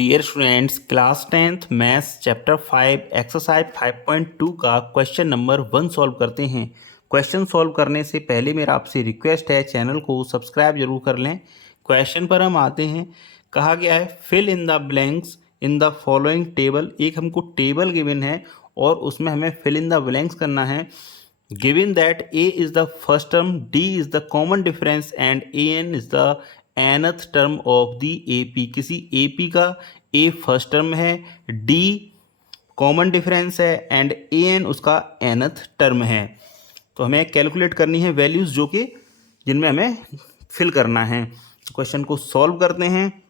Dear students, class 10th maths chapter 5 exercise 5.2 का question number 1 solve करते हैं। Question solve करने से पहले मेरा आपसे रिक्वेस्ट है, चैनल को सब्सक्राइब जरूर कर लें। क्वेश्चन पर हम आते हैं। कहा गया है fill in the blanks in the following table. एक हमको टेबल गिवन है और उसमें हमें फिल इन द ब्लैंक्स करना है। Given that A is the first term, D is the common difference and A N is the nth term of the AP। किसी AP का A फर्स्ट टर्म है, D common difference है and AN उसका nth term है। तो हमें calculate करनी है वैल्यूज़ जो कि जिनमें हमें फिल करना है। क्वेश्चन को सॉल्व करते हैं।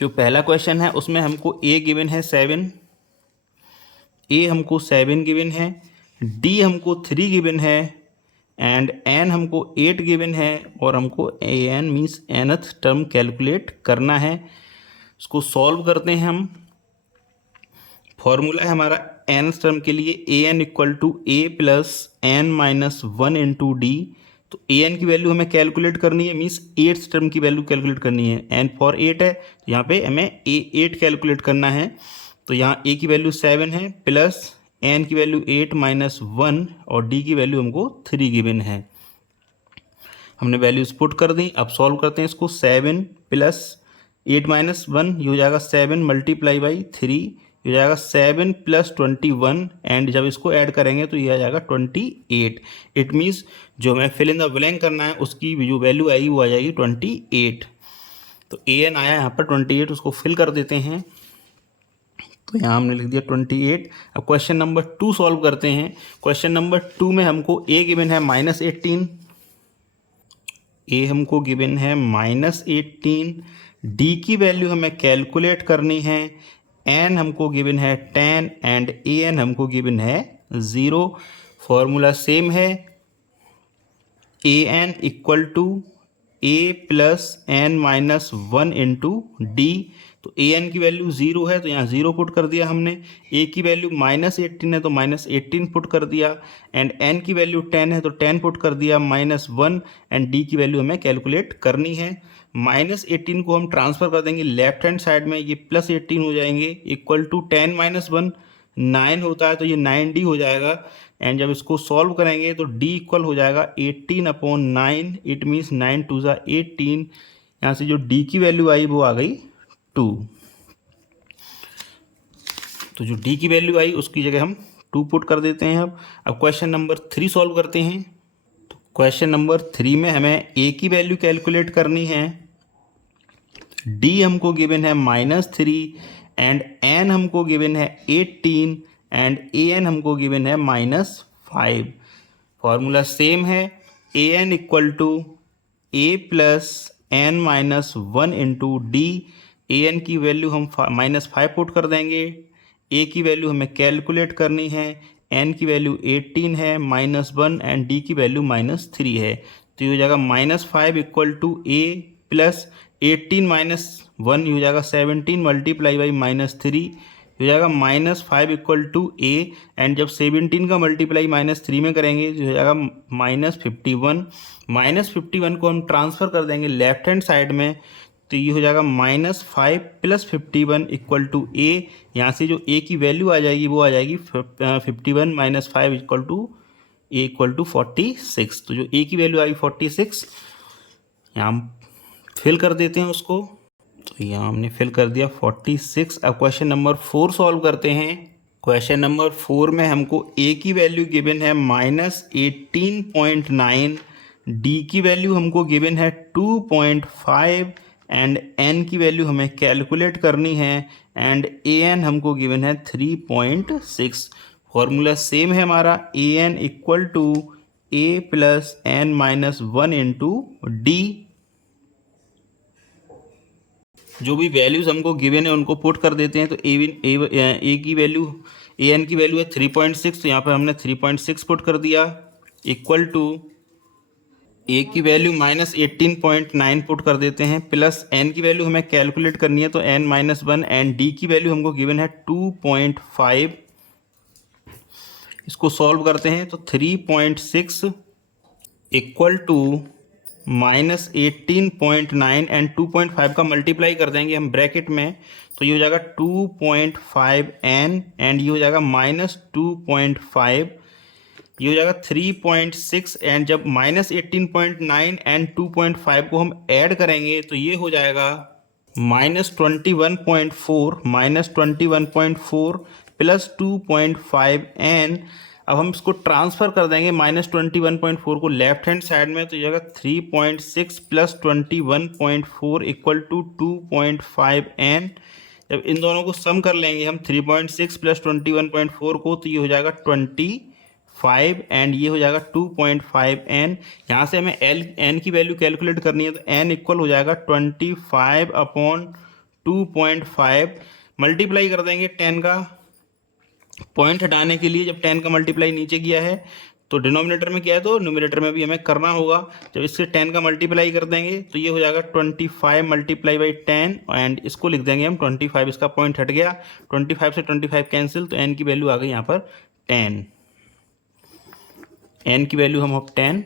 जो पहला क्वेश्चन है उसमें हमको A गिवन है 7, A हमको 7 गिवन है, D हमको 3 गिवन है एंड n हमको 8 गिवन है और हमको an means nth term calculate करना है। इसको सॉल्व करते हैं हम। फॉर्मूला है हमारा nth टर्म के लिए an equal to a plus n minus 1 into D. तो an की वैल्यू हमें कैलकुलेट करनी है, मीन्स 8th टर्म की वैल्यू कैलकुलेट करनी है। n फॉर 8 है, यहाँ पे हमें a8 कैलकुलेट करना है। तो यहाँ a की वैल्यू 7 है प्लस n की वैल्यू 8 माइनस 1 और d की वैल्यू हमको 3 गिवन है। हमने वैल्यूज पुट कर दी। अब सॉल्व करते हैं इसको। 7 प्लस 8 माइनस 1 ये हो जाएगा 7 मल्टीप्लाई बाई 3, ये हो जाएगा 7 प्लस 21 एंड जब इसको ऐड करेंगे तो ये आ जाएगा 28। इट मीन्स जो हमें फिल इन द ब्लैंक करना है उसकी जो वैल्यू आएगी वो आ जाएगी 28। तो an आया यहाँ पर 28, उसको फिल कर देते हैं। तो यहाँ हमने लिख दिया 28। अब क्वेश्चन नंबर 2 सॉल्व करते हैं। क्वेश्चन नंबर 2 में हमको a गिवन है -18, a हमको गिवन है -18, d की वैल्यू हमें कैलकुलेट करनी है, n हमको गिवन है 10 एंड an हमको गिवन है 0। फॉर्मूला सेम है, an equal to a plus n minus 1 into D. तो an की वैल्यू 0 है तो यहाँ 0 पुट कर दिया हमने। a की वैल्यू -18 है तो -18 पुट कर दिया एंड n की वैल्यू 10 है तो 10 पुट कर दिया -1 एंड d की वैल्यू हमें कैलकुलेट करनी है। -18 को हम ट्रांसफ़र कर देंगे लेफ्ट हैंड साइड में, ये +18 हो जाएंगे। इक्वल टू 10 माइनस 1 9 होता है तो ये 9d हो जाएगा एंड जब इसको सॉल्व करेंगे तो d इक्वल हो जाएगा 18/9। इट मीन्स 9 2 ज़ा 18। यहाँ से जो d की वैल्यू आई वो आ गई 2। तो जो d की वैल्यू आई उसकी जगह हम 2 पुट कर देते हैं। अब क्वेश्चन नंबर 3 सॉल्व करते हैं। तो क्वेश्चन नंबर 3 में हमें a की वैल्यू कैलकुलेट करनी है, d हमको गिवन है -3 एंड n हमको गिवन है 18 एंड an हमको गिवन है -5। फॉर्मूला सेम है, an equal to a plus n minus 1 into D. an की वैल्यू हम -5 पुट कर देंगे, a की वैल्यू हमें कैलकुलेट करनी है, n की वैल्यू 18 है -1 एंड d की वैल्यू -3 है। तो ये हो जाएगा -5 equal to a plus 18 minus 1 ये हो जाएगा 17 मल्टीप्लाई बाई -3 हो जाएगा -5 इक्वल टू a एंड जब 17 का मल्टीप्लाई -3 में करेंगे तो हो जाएगा -51। -51 को हम ट्रांसफ़र कर देंगे लेफ्ट हैंड साइड में, तो ये हो जाएगा -5 प्लस 51 इक्वल टू a। यहाँ से जो a की वैल्यू आ जाएगी वो आ जाएगी 51 minus 5 equal to a equal to 46। तो जो a की वैल्यू आई 46, यहाँ हम फिल कर देते हैं उसको। तो यहाँ हमने फिल कर दिया 46। अब क्वेश्चन नंबर 4 सॉल्व करते हैं। क्वेश्चन नंबर 4 में हमको a की वैल्यू गिवन है -18.9, d की वैल्यू हमको गिवन है 2.5 एंड n की वैल्यू हमें कैलकुलेट करनी है एंड an हमको गिवन है 3.6। फॉर्मूला सेम है हमारा, an equal to a plus n minus 1 into D. जो भी वैल्यूज़ हमको गिवन है उनको पुट कर देते हैं। तो a की वैल्यू an की वैल्यू है 3.6, तो यहाँ पर हमने 3.6 पुट कर दिया इक्वल टू a की वैल्यू -18.9 पुट कर देते हैं प्लस n की वैल्यू हमें कैलकुलेट करनी है तो n-1 एंड d की वैल्यू हमको गिवन है 2.5। इसको सॉल्व करते हैं तो 3.6 इक्वल टू -18.9 एंड 2.5 का मल्टीप्लाई कर देंगे हम ब्रैकेट में, तो ये हो जाएगा 2.5n एंड ये हो जाएगा -2.5, ये हो जाएगा 3.6 एंड जब -18.9 एंड 2.5 को हम ऐड करेंगे तो ये हो जाएगा -21.4 प्लस 2.5n। अब हम इसको ट्रांसफ़र कर देंगे -21.4 को लेफ्ट हैंड साइड में, तो ये जाएगा 3.6 प्लस 21.4 इक्वल टू 2.5n। जब इन दोनों को सम कर लेंगे हम 3.6 प्लस 21.4 को, तो ये हो जाएगा 25 एंड ये हो जाएगा 2.5n। यहाँ से हमें n की वैल्यू कैलकुलेट करनी है, तो n इक्वल हो जाएगा 25/2.5 मल्टीप्लाई कर देंगे 10 का। पॉइंट हटाने के लिए जब 10 का मल्टीप्लाई नीचे किया है तो डिनोमिनेटर में किया है तो न्यूमरेटर में भी हमें करना होगा। जब इससे 10 का मल्टीप्लाई कर देंगे तो ये हो जाएगा 25 मल्टीप्लाई बाई 10 एंड इसको लिख देंगे हम 25। इसका पॉइंट हट गया, 25 से 25 कैंसिल, तो n की वैल्यू आ गई यहाँ पर 10। n की वैल्यू हम अब 10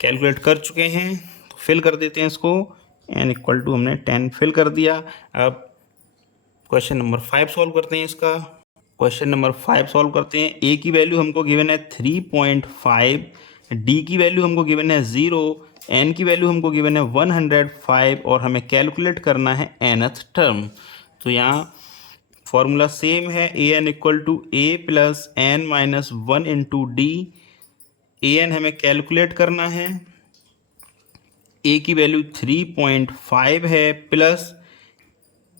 कैलकुलेट कर चुके हैं, तो फिल कर देते हैं इसको। n इक्वल टू हमने 10 फिल कर दिया। अब क्वेश्चन नंबर 5 सॉल्व करते हैं इसका। क्वेश्चन नंबर 5 सॉल्व करते हैं। a की वैल्यू हमको गिवन है 3.5, d की वैल्यू हमको गिवन है 0, n की वैल्यू हमको गिवन है 105 और हमें कैलकुलेट करना है nth टर्म। तो यहाँ फॉर्मूला सेम है, an equal to a plus n minus 1 into D. an हमें कैलकुलेट करना है, a की वैल्यू 3.5 है प्लस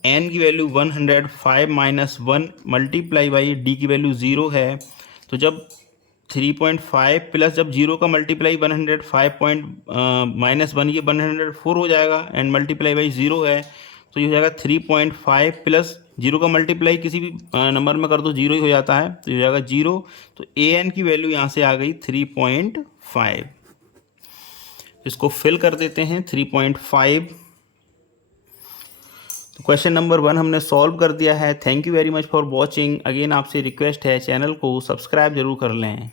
n की value 105 minus 1 multiply by d की वैल्यू 0 है। तो जब 3.5 प्लस जब 0 का मल्टीप्लाई 105 माइनस 1 ये 104 हो जाएगा एंड मल्टीप्लाई बाई 0 है, तो ये हो जाएगा 3.5 प्लस 0 का मल्टीप्लाई किसी भी नंबर में कर दो 0 ही हो जाता है, तो ये हो जाएगा 0। तो an की वैल्यू यहाँ से आ गई 3.5। इसको फिल कर देते हैं 3.5। तो क्वेश्चन नंबर 1 हमने सॉल्व कर दिया है। Thank you very much for watching. Again आपसे रिक्वेस्ट है चैनल को सब्सक्राइब जरूर कर लें।